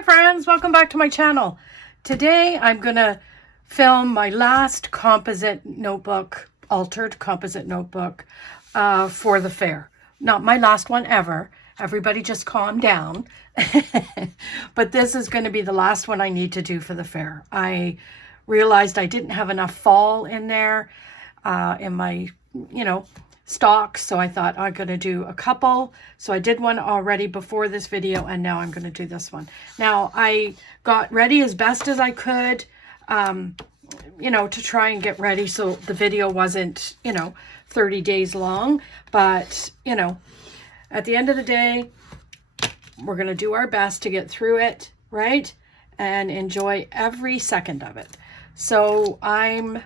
Hi friends, welcome back to my channel. Today I'm gonna film my last composite notebook, altered composite notebook for the fair. Not my last one ever. Everybody just calm down. But this is going to be the last one I need to do for the fair. I realized I didn't have enough fall in there in my, stocks, so I thought I'm going to do a couple. So I did one already before this video, and now I'm going to do this one. Now I got ready as best as I could, to try and get ready so the video wasn't 30 days long, but at the end of the day we're going to do our best to get through it, right, and enjoy every second of it. So I'm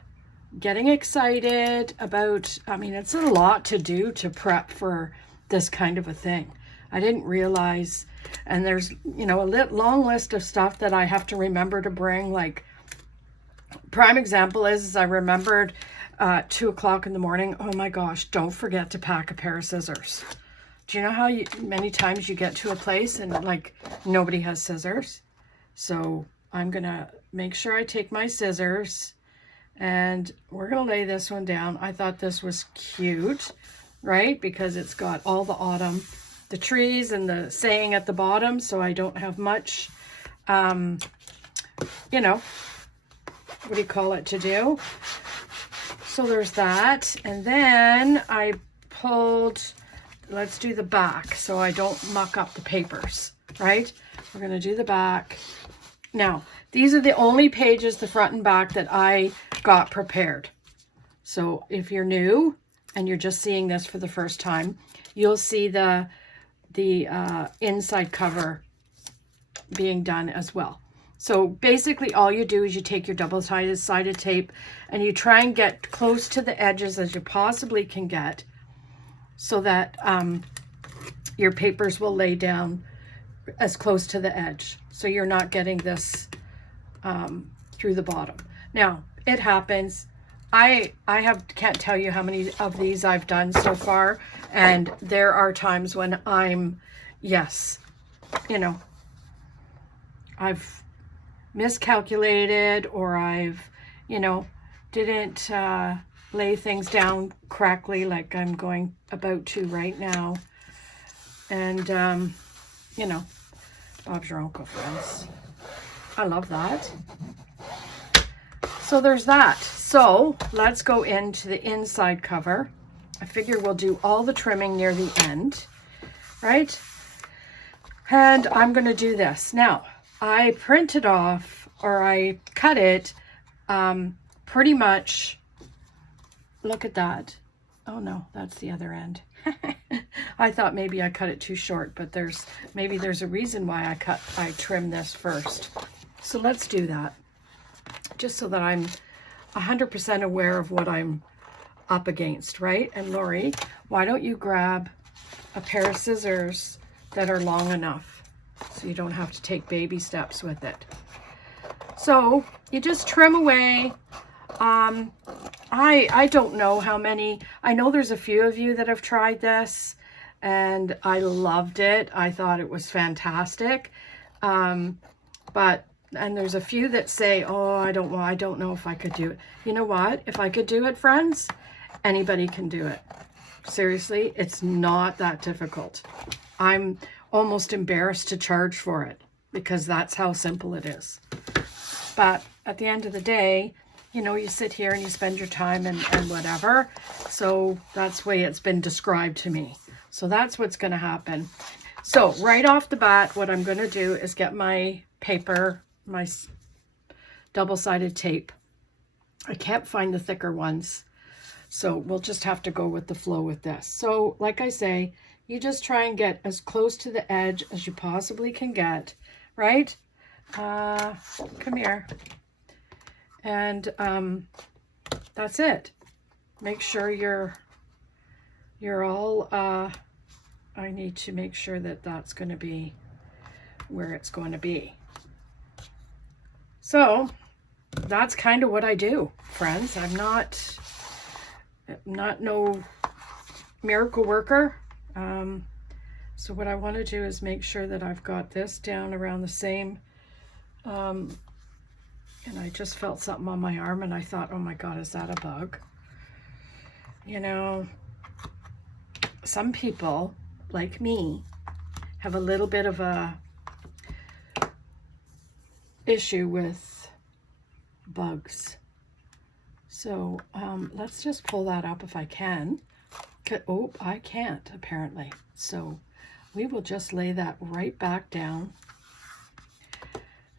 getting excited about, it's a lot to do to prep for this kind of a thing. I didn't realize, and there's, a long list of stuff that I have to remember to bring. Like, prime example is I remembered 2 o'clock in the morning, oh my gosh, don't forget to pack a pair of scissors. Do you know how many times you get to a place and like nobody has scissors? So I'm gonna make sure I take my scissors, and we're going to lay this one down. I thought this was cute, right? Because it's got all the autumn, the trees and the saying at the bottom, so I don't have much, what do you call it, to do. So there's that. And then I pulled, let's do the back so I don't muck up the papers, right? We're going to do the back. Now, these are the only pages, the front and back, that I got prepared. So if you're new and you're just seeing this for the first time, you'll see the inside cover being done as well. So basically all you do is you take your double-sided tape and you try and get close to the edges as you possibly can get, so that your papers will lay down as close to the edge, so you're not getting this through the bottom. Now, it happens. I can't tell you how many of these I've done so far, and there are times when I've miscalculated, or I've, didn't lay things down correctly like I'm going about to right now. And, Bob's your uncle, friends. I love that. So there's that. So let's go into the inside cover. I figure we'll do all the trimming near the end, right? And I'm going to do this. Now, I printed off, or I cut it pretty much. Look at that. Oh no, that's the other end. I thought maybe I cut it too short, but maybe there's a reason why I trimmed this first. So let's do that, just so that I'm 100% aware of what I'm up against, right? And Lori, why don't you grab a pair of scissors that are long enough so you don't have to take baby steps with it. So you just trim away. I don't know how many. I know there's a few of you that have tried this, and I loved it. I thought it was fantastic. And there's a few that say, oh, I don't know if I could do it. You know what? If I could do it, friends, anybody can do it. Seriously, it's not that difficult. I'm almost embarrassed to charge for it because that's how simple it is. But at the end of the day, you sit here and you spend your time and whatever. So that's the way it's been described to me. So that's what's going to happen. So right off the bat, what I'm going to do is get my paper, my double-sided tape. I can't find the thicker ones, so we'll just have to go with the flow with this. So like I say, you just try and get as close to the edge as you possibly can get, right? Come here. And that's it. Make sure you're all, I need to make sure that that's going to be where it's going to be. So that's kind of what I do, friends. I'm not no miracle worker. So what I want to do is make sure that I've got this down around the same, and I just felt something on my arm and I thought, oh my God, is that a bug? You know, some people, like me, have a little bit of a issue with bugs. So let's just pull that up if I can. Oh, I can't apparently. So we will just lay that right back down.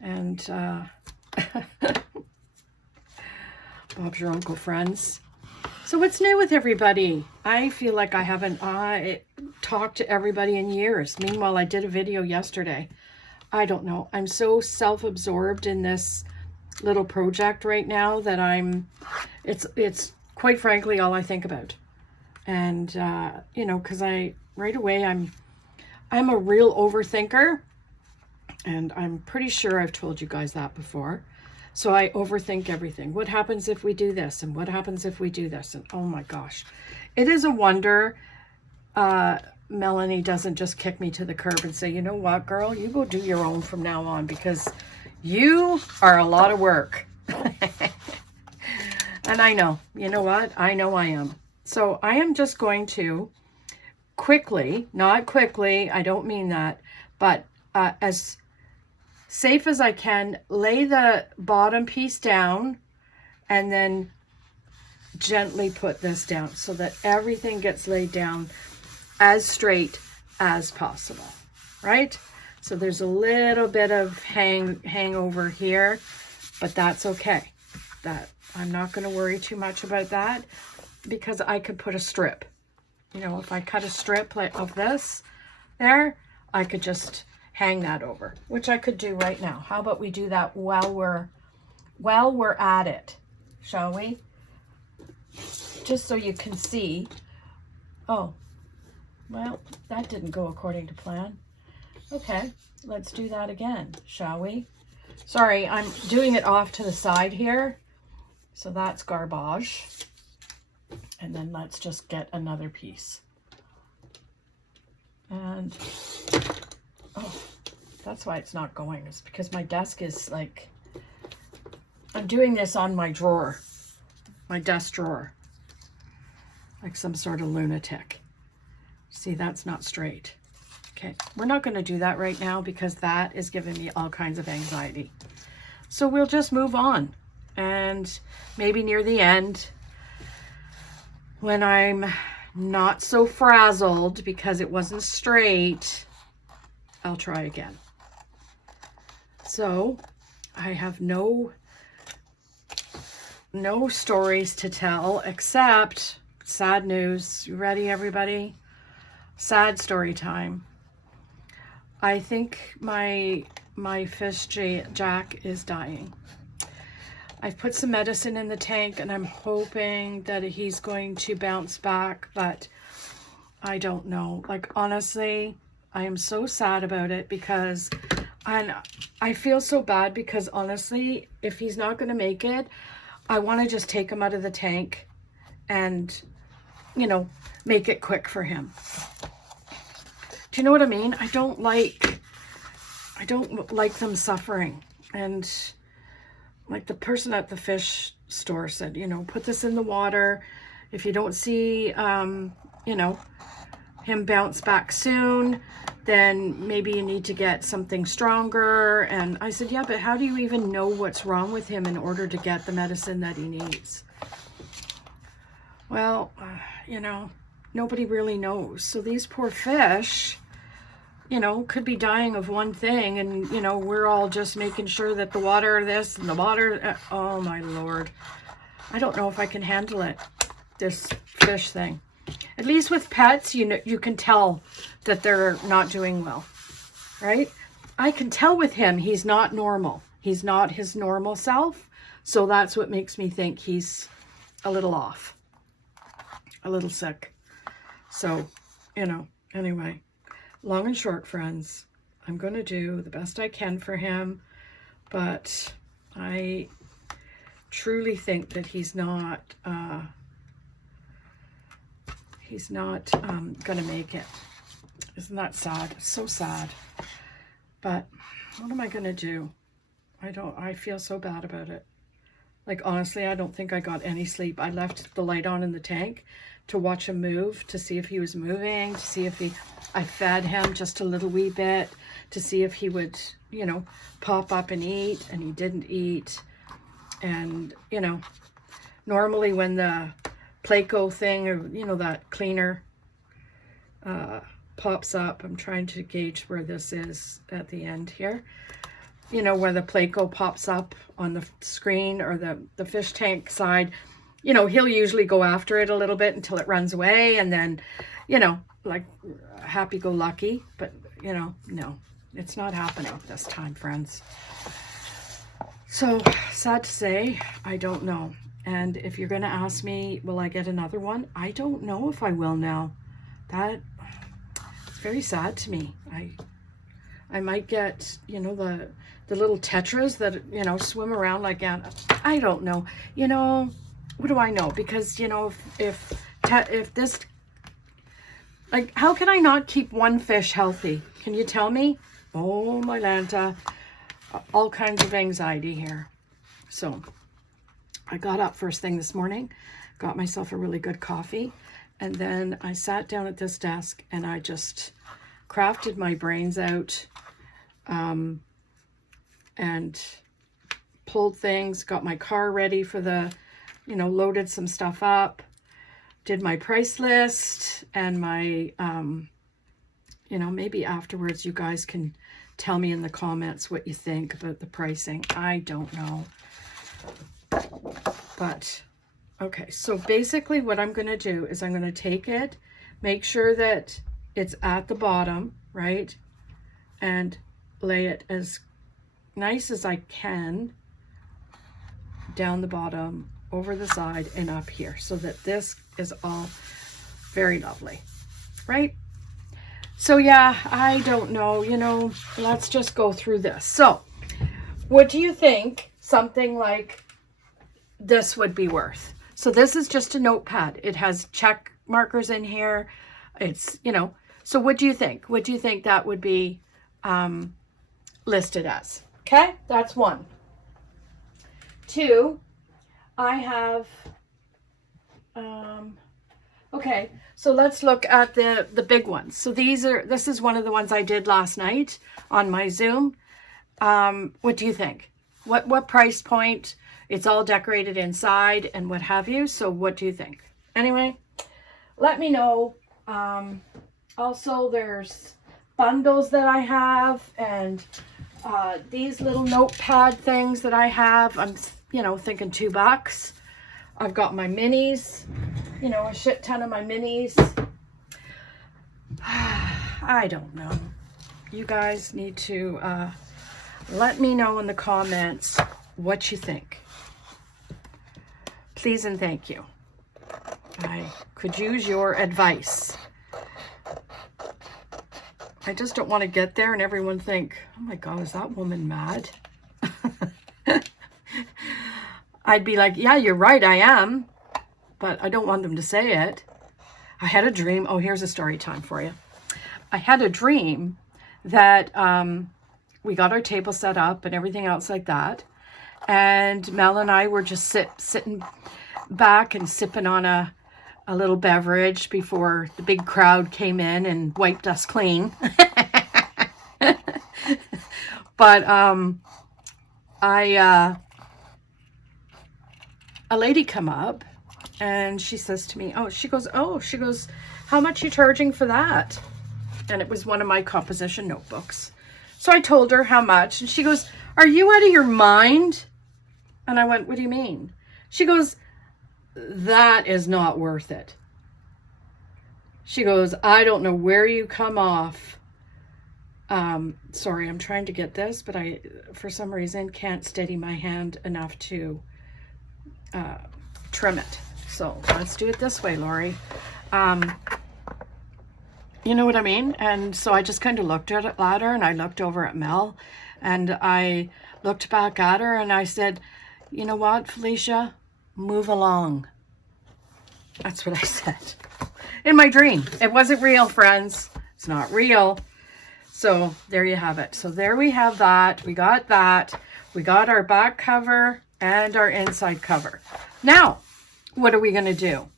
And Bob's your uncle, friends. So what's new with everybody? I feel like I haven't talked to everybody in years. Meanwhile, I did a video yesterday. I don't know. I'm so self-absorbed in this little project right now that it's quite frankly all I think about. And you know, because right away I'm a real overthinker, and I'm pretty sure I've told you guys that before. So I overthink everything. What happens if we do this? And what happens if we do this? And oh my gosh, it is a wonder Melanie doesn't just kick me to the curb and say, you know what, girl, you go do your own from now on, because you are a lot of work. And I know, you know what? I know I am. So I am just going to quickly, not quickly, I don't mean that, but as safe as I can, lay the bottom piece down and then gently put this down so that everything gets laid down as straight as possible, right? So there's a little bit of hangover here, but that's okay. That I'm not going to worry too much about that, because I could put a strip. You know, if I cut a strip like of this there, I could just hang that over, which I could do right now. How about we do that while we're at it, shall we? Just so you can see. Oh, well, that didn't go according to plan. Okay, let's do that again, shall we? Sorry, I'm doing it off to the side here. So that's garbage. And then let's just get another piece. And, oh, that's why it's not going. It's because my desk is like, I'm doing this on my drawer, my desk drawer, like some sort of lunatic. See, that's not straight. Okay, we're not going to do that right now because that is giving me all kinds of anxiety. So we'll just move on. And maybe near the end, when I'm not so frazzled because it wasn't straight, I'll try again. So I have no stories to tell except sad news. You ready, everybody? Sad story time. I think my fish Jack is dying. I've put some medicine in the tank and I'm hoping that he's going to bounce back, but I don't know. Like, honestly, I am so sad about it because I feel so bad because honestly, if he's not going to make it, I want to just take him out of the tank and, you know, make it quick for him. Do you know what I mean? I don't like them suffering. And like the person at the fish store said, you know, put this in the water. If you don't see, you know, him bounce back soon, then maybe you need to get something stronger. And I said, yeah, but how do you even know what's wrong with him in order to get the medicine that he needs? Well, you know, nobody really knows. So these poor fish, you know, could be dying of one thing, and, you know, we're all just making sure that the water this and the water, oh my Lord. I don't know if I can handle it, this fish thing. At least with pets, you know, you can tell that they're not doing well, right? I can tell with him, he's not normal. He's not his normal self. So that's what makes me think he's a little off, a little sick. So, you know, anyway. Long and short, friends, I'm going to do the best I can for him, but I truly think that he's not going to make it. Isn't that sad? It's so sad. But what am I going to do? I feel so bad about it. Like, honestly, I don't think I got any sleep. I left the light on in the tank to watch him move, to see if he was moving, to see if I fed him just a little wee bit, to see if he would, you know, pop up and eat, and he didn't eat. And, you know, normally when the Playco thing, or, you know, that cleaner pops up, I'm trying to gauge where this is at the end here. You know, where the Playco pops up on the screen, or the fish tank side, you know, he'll usually go after it a little bit until it runs away, and then, you know, like happy-go-lucky. But, you know, no, it's not happening this time, friends. So, sad to say, I don't know. And if you're going to ask me, will I get another one? I don't know if I will now. That's very sad to me. I might get, you know, the little tetras that, you know, swim around like that. I don't know. You know, what do I know? Because, you know, if this, like, how can I not keep one fish healthy? Can you tell me? Oh, my Lanta. All kinds of anxiety here. So, I got up first thing this morning, got myself a really good coffee, and then I sat down at this desk and I just crafted my brains out, and pulled things, got my car ready for the, you know, loaded some stuff up, did my price list, and my, you know, maybe afterwards you guys can tell me in the comments what you think about the pricing. I don't know. But, okay, so basically what I'm going to do is I'm going to take it, make sure that it's at the bottom, right? And lay it as nice as I can down the bottom, over the side, and up here, so that this is all very lovely, right? So yeah, I don't know, you know, let's just go through this. So what do you think something like this would be worth? So this is just a notepad. It has check markers in here. It's, you know, so what do you think? What do you think that would be listed as? Okay, that's one. Two, I have, okay, so let's look at the big ones. So this is one of the ones I did last night on my Zoom. What do you think? What price point? It's all decorated inside and what have you. So what do you think? Anyway, let me know. Also, there's bundles that I have, and these little notepad things that I have. I'm, you know, thinking $2. I've got my minis, you know, a shit ton of my minis. I don't know. You guys need to let me know in the comments what you think. Please and thank you. I could use your advice. I just don't want to get there and everyone think, oh my God, is that woman mad? I'd be like, yeah, you're right, I am. But I don't want them to say it. I had a dream. Oh, here's a story time for you. I had a dream that we got our table set up and everything else like that. And Mel and I were just sitting back and sipping on a little beverage before the big crowd came in and wiped us clean. But a lady come up and she says to me, she goes, how much are you charging for that? And it was one of my composition notebooks. So I told her how much, and she goes, are you out of your mind? And I went, what do you mean? She goes, that is not worth it. She goes, I don't know where you come off. Sorry, I'm trying to get this, but I, for some reason, can't steady my hand enough to trim it. So let's do it this way, Lori. You know what I mean? And so I just kind of looked at her, and I looked over at Mel, and I looked back at her, and I said, you know what, Felicia? Move along. That's what I said. In my dream. It wasn't real, friends. It's not real. So there you have it. So there we have that. We got that. We got our back cover and our inside cover. Now, what are we going to do?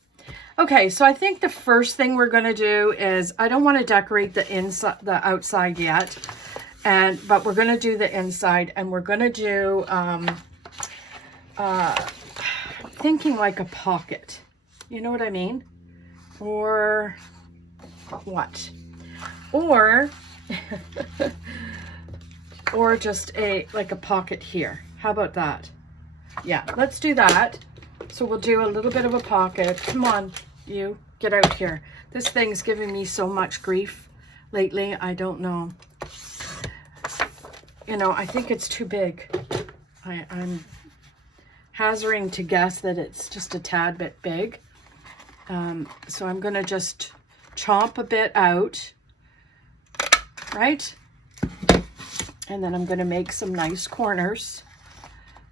Okay, so I think the first thing we're going to do is, I don't want to decorate the inside, the outside yet, but we're going to do the inside, and we're going to do thinking like a pocket. You know what I mean? Or what? Or or just like a pocket here. How about that? Yeah, let's do that. So we'll do a little bit of a pocket. Come on, you, get out here. This thing's giving me so much grief lately. I don't know. You know, I think it's too big. I'm hazarding to guess that it's just a tad bit big. So I'm going to just chomp a bit out, right? And then I'm going to make some nice corners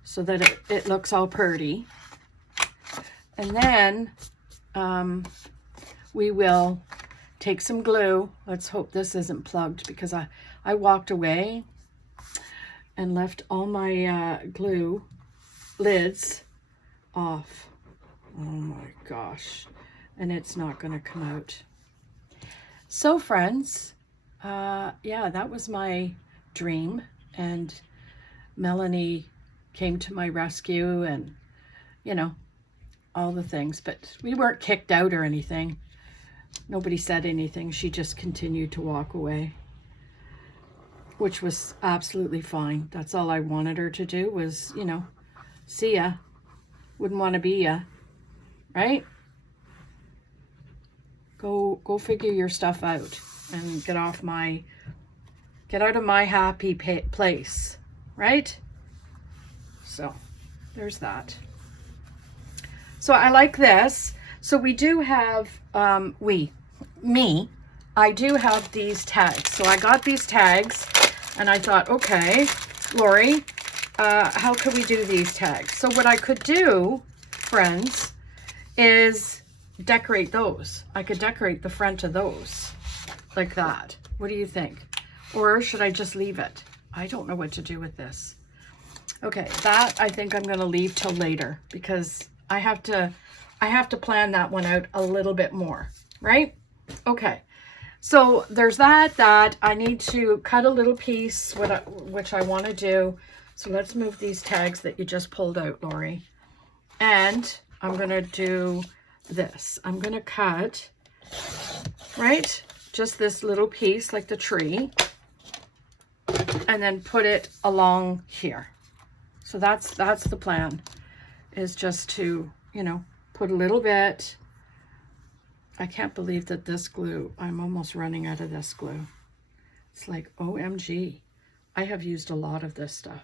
so that it looks all pretty. And then we will take some glue. Let's hope this isn't plugged, because I walked away and left all my glue lids off. Oh my gosh. And it's not going to come out. So friends, yeah, that was my dream. And Melanie came to my rescue, and, you know, all the things. But we weren't kicked out or anything. Nobody said anything. She just continued to walk away, which was absolutely fine. That's all I wanted her to do was, you know, see ya. Wouldn't want to be ya, right? Go figure your stuff out and get out of my happy place, right? So there's that. So I like this. So we do have, I do have these tags. So I got these tags and I thought, okay, Lori, how could we do these tags? So what I could do, friends, is decorate those. I could decorate the front of those like that. What do you think? Or should I just leave it? I don't know what to do with this. Okay, that I think I'm going to leave till later, because I have to plan that one out a little bit more, right? Okay. So there's that I need to cut a little piece, which I want to do. So let's move these tags that you just pulled out, Lori. And I'm going to do this. I'm going to cut, right, just this little piece like the tree, and then put it along here. So that's the plan, is just to, you know, put a little bit. I can't believe that this glue, I'm almost running out of this glue. It's like, OMG. I have used a lot of this stuff,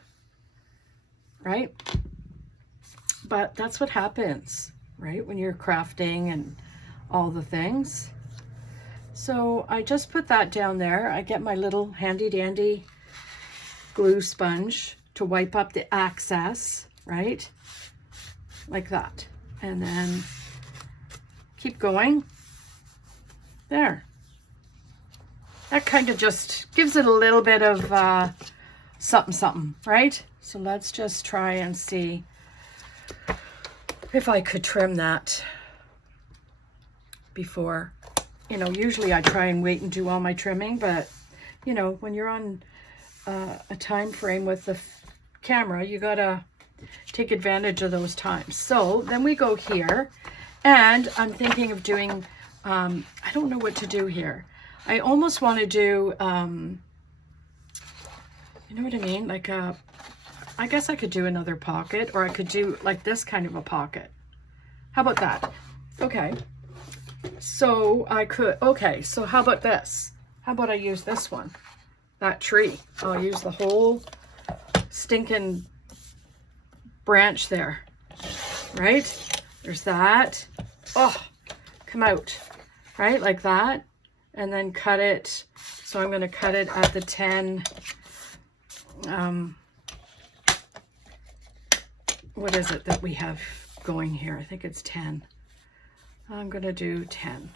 right? But that's what happens, right? When you're crafting and all the things. So I just put that down there. I get my little handy dandy glue sponge to wipe up the excess, right? Like that. And then keep going. There. That kind of just gives it a little bit of something, right? So let's just try and see if I could trim that before. You know, usually I try and wait and do all my trimming, but, you know, when you're on a time frame with the camera, you gotta take advantage of those times. So then we go here, and I'm thinking of doing, I don't know what to do here. I almost want to do, you know what I mean? Like I guess I could do another pocket, or I could do like this kind of a pocket. How about that? Okay. So I could, okay, so how about this? How about I use this one? That tree. I'll use the whole stinking branch there, right? There's that. Oh, come out, right? Like that. And then cut it. So I'm going to cut it at the 10, what is it that we have going here? I think it's 10. I'm going to do 10.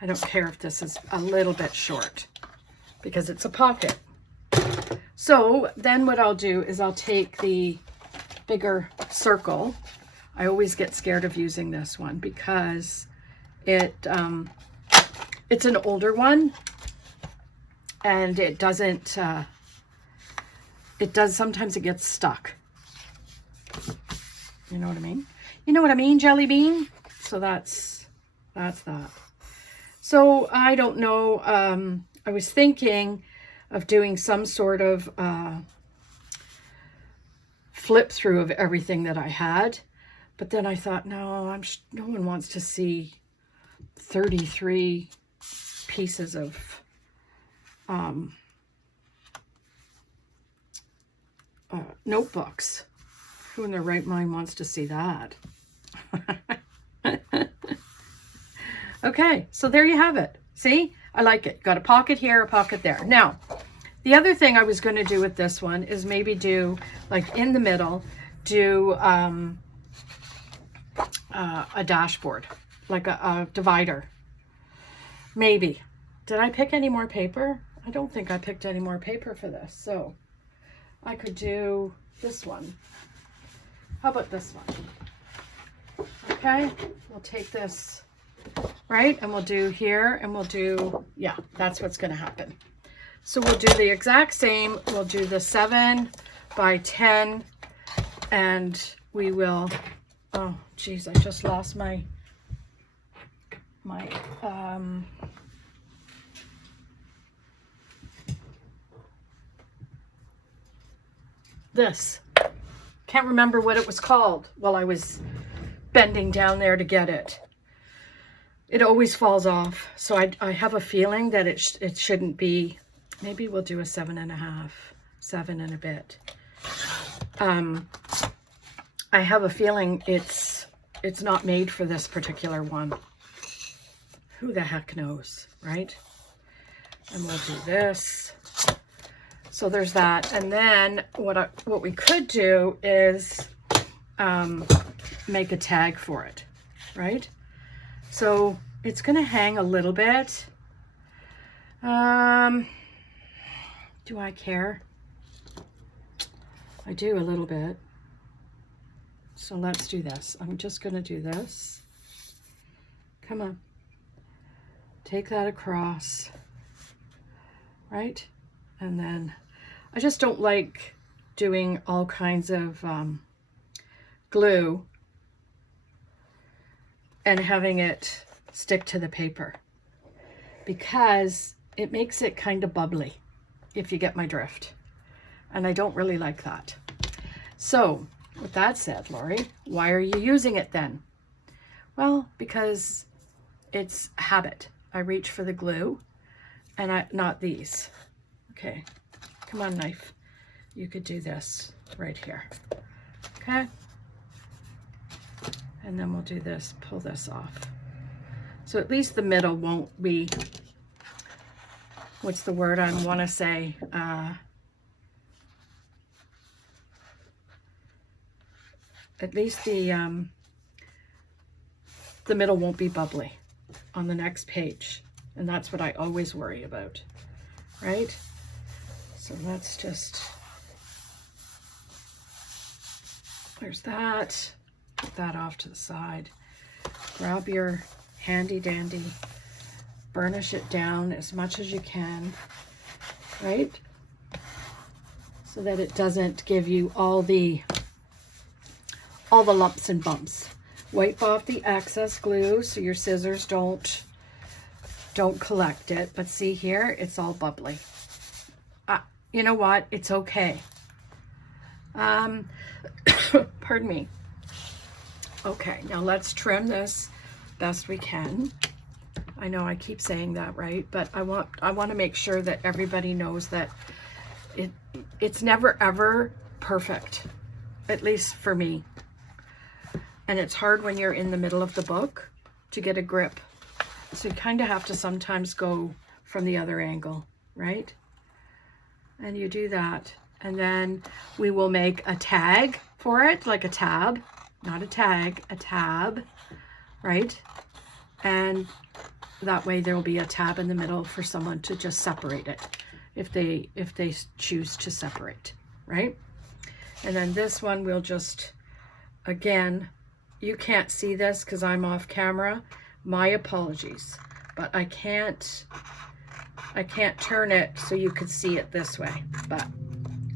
I don't care if this is a little bit short because it's a pocket. So then what I'll do is I'll take the bigger circle. I always get scared of using this one because it's an older one, and it doesn't, sometimes it gets stuck. You know what I mean? You know what I mean, Jelly Bean? So that's that. So I don't know, I was thinking of doing some sort of flip through of everything that I had, but then I thought, no, no one wants to see 33 pieces of notebooks. Who in their right mind wants to see that? Okay, so there you have it. See, I like it. Got a pocket here, a pocket there. Now, the other thing I was going to do with this one is maybe do, like in the middle, do a dashboard, like a divider. Maybe. Did I pick any more paper? I don't think I picked any more paper for this. So I could do this one. How about this one? Okay, we'll take this, right? And we'll do here, and we'll do, yeah, that's what's going to happen. So we'll do the exact same. We'll do the 7 by 10, and we will, oh, geez, I just lost my this. Can't remember what it was called while I was bending down there to get it. It always falls off. So I have a feeling that it shouldn't be. Maybe we'll do a 7.5, 7 and a bit. I have a feeling it's not made for this particular one. Who the heck knows, right? And we'll do this. So there's that. And then what we could do is make a tag for it, right? So it's going to hang a little bit. Do I care? I do a little bit. So let's do this. I'm just going to do this. Come on. Take that across, right? And then I just don't like doing all kinds of glue and having it stick to the paper, because it makes it kind of bubbly, if you get my drift. And I don't really like that. So with that said, Lori, why are you using it then? Well, because it's habit. I reach for the glue and not these. Okay, come on, knife. You could do this right here. Okay. And then we'll do this, pull this off. So at least the middle won't be, what's the word I want to say? At least the middle won't be bubbly on the next page. And that's what I always worry about, right? So let's just, there's that. Put that off to the side. Grab your handy dandy, burnish it down as much as you can, right? So that it doesn't give you all the lumps and bumps. Wipe off the excess glue so your scissors don't collect it. But see here, it's all bubbly. You know what? It's okay. Pardon me. Okay, now let's trim this best we can. I know I keep saying that, right? But I want to make sure that everybody knows that it's never ever perfect, at least for me. And it's hard when you're in the middle of the book to get a grip. So you kind of have to sometimes go from the other angle, right? And you do that. And then we will make a tag for it, like a tab. Not a tag, a tab, right? And that way there'll be a tab in the middle for someone to just separate it if they choose to separate, right? And then this one we'll just, again, you can't see this because I'm off camera. My apologies, but I can't turn it so you could see it this way, but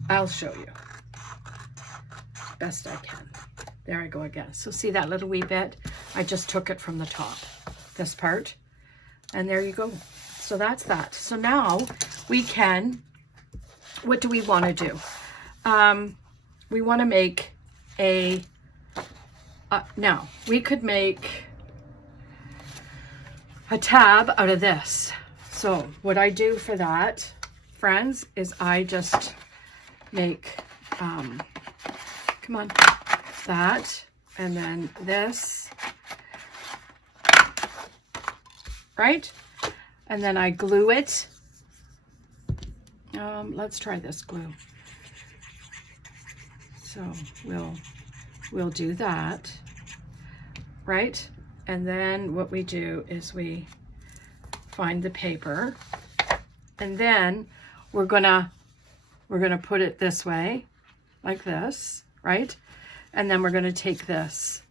I'll show you best I can. There I go again. So see that little wee bit? I just took it from the top, this part, and there you go. So that's that. So now we can, what do we want to do? We want to make a, now we could make a tab out of this. So what I do for that, friends, is I just make, come on, that, and then this, right? And then I glue it. Let's try this glue. So we'll do that, right? And then what we do is we find the paper, and then we're gonna put it this way, like this, right? And then we're gonna take this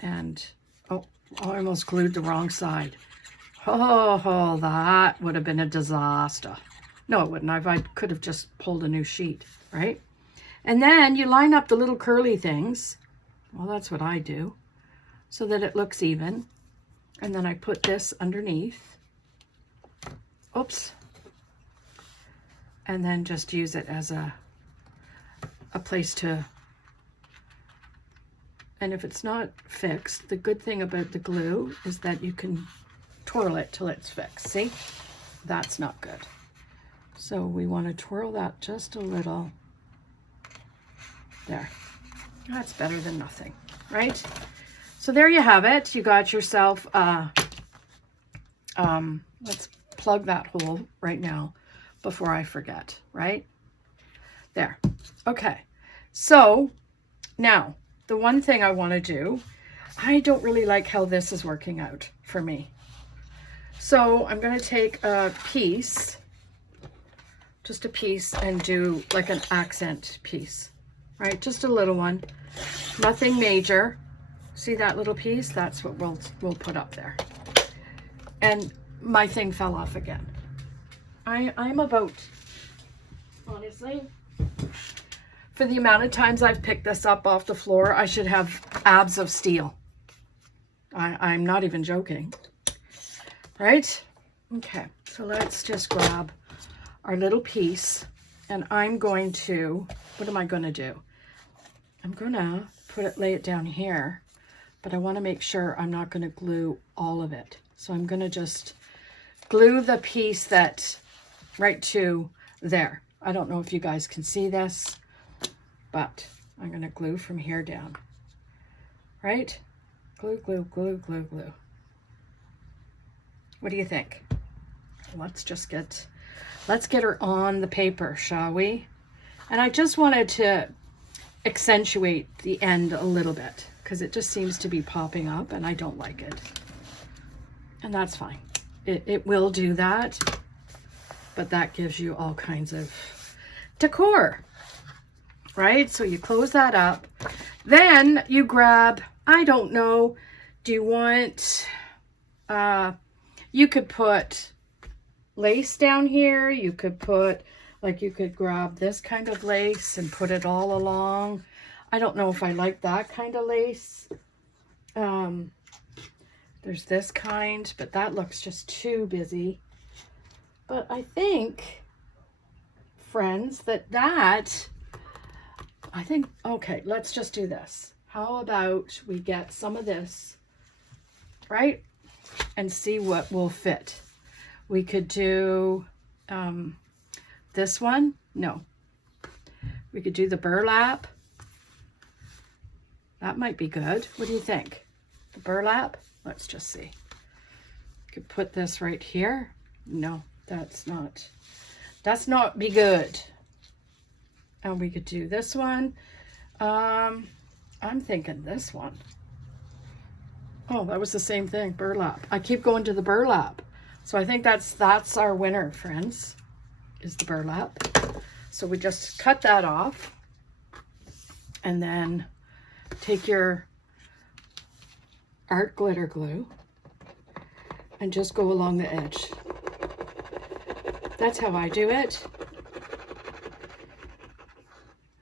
and, oh, I almost glued the wrong side. Oh, that would have been a disaster. No, it wouldn't have. I could have just pulled a new sheet, right? And then you line up the little curly things. Well, that's what I do, so that it looks even. And then I put this underneath. Oops. And then just use it as a place to, and if it's not fixed, the good thing about the glue is that you can twirl it till it's fixed. See? That's not good. So we want to twirl that just a little. There. That's better than nothing, right? So there you have it. You got yourself, let's plug that hole right now before I forget, right? There. Okay. So now the one thing I want to do, I don't really like how this is working out for me. So I'm going to take a piece, just a piece, and do like an accent piece. Right, just a little one, nothing major. See that little piece? That's what we'll put up there. And my thing fell off again. I'm about, honestly, for the amount of times I've picked this up off the floor, I should have abs of steel. I'm not even joking. Right? Okay, so let's just grab our little piece, and I'm going to, what am I going to do? I'm going to lay it down here, but I want to make sure I'm not going to glue all of it. So I'm going to just glue the piece that right to there. I don't know if you guys can see this, but I'm going to glue from here down. Right? Glue, glue, glue, glue, glue. What do you think? Let's get her on the paper, shall we? And I just wanted to accentuate the end a little bit because it just seems to be popping up and I don't like it. And that's fine. It will do that, but that gives you all kinds of decor, right? So you close that up. Then you grab, I don't know, do you want, you could put lace down here. You could put, like, you could grab this kind of lace and put it all along. I don't know if I like that kind of lace. There's this kind, but that looks just too busy. But I think, friends, okay, let's just do this. How about we get some of this, right? And see what will fit. We could do this one. No. We could do the burlap. That might be good. What do you think? The burlap? Let's just see. Could put this right here. No, that's not be good. And we could do this one. I'm thinking this one. Oh, that was the same thing, burlap. I keep going to the burlap. So I think that's our winner, friends, is the burlap. So we just cut that off and then take your art glitter glue and just go along the edge. That's how I do it.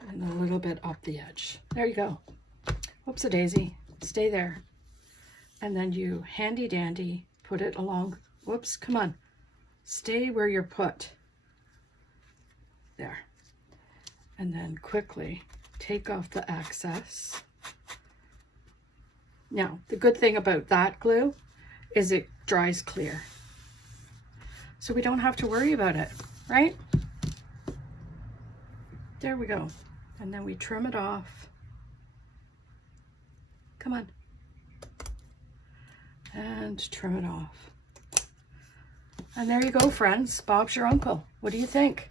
And a little bit up the edge. There you go. Whoops-a-daisy. Stay there. And then you handy dandy put it along. Whoops, come on. Stay where you're put. There. And then quickly take off the excess. Now, the good thing about that glue is it dries clear. So we don't have to worry about it, right? There we go. And then we trim it off. Come on. And trim it off. And there you go, friends. Bob's your uncle. What do you think?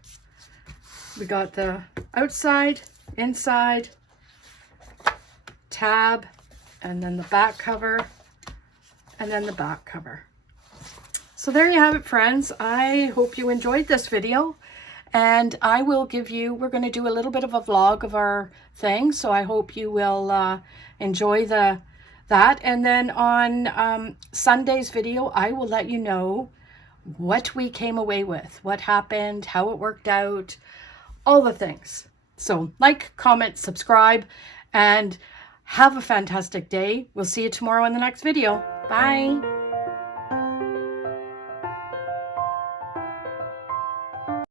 We got the outside, inside, tab, and then the back cover, and then the back cover. So there you have it, friends. I hope you enjoyed this video, and I will give you, we're going to do a little bit of a vlog of our thing, so I hope you will enjoy that. And then on Sunday's video, I will let you know what we came away with, what happened, how it worked out, all the things. So like, comment, subscribe, and have a fantastic day. We'll see you tomorrow in the next video. Bye.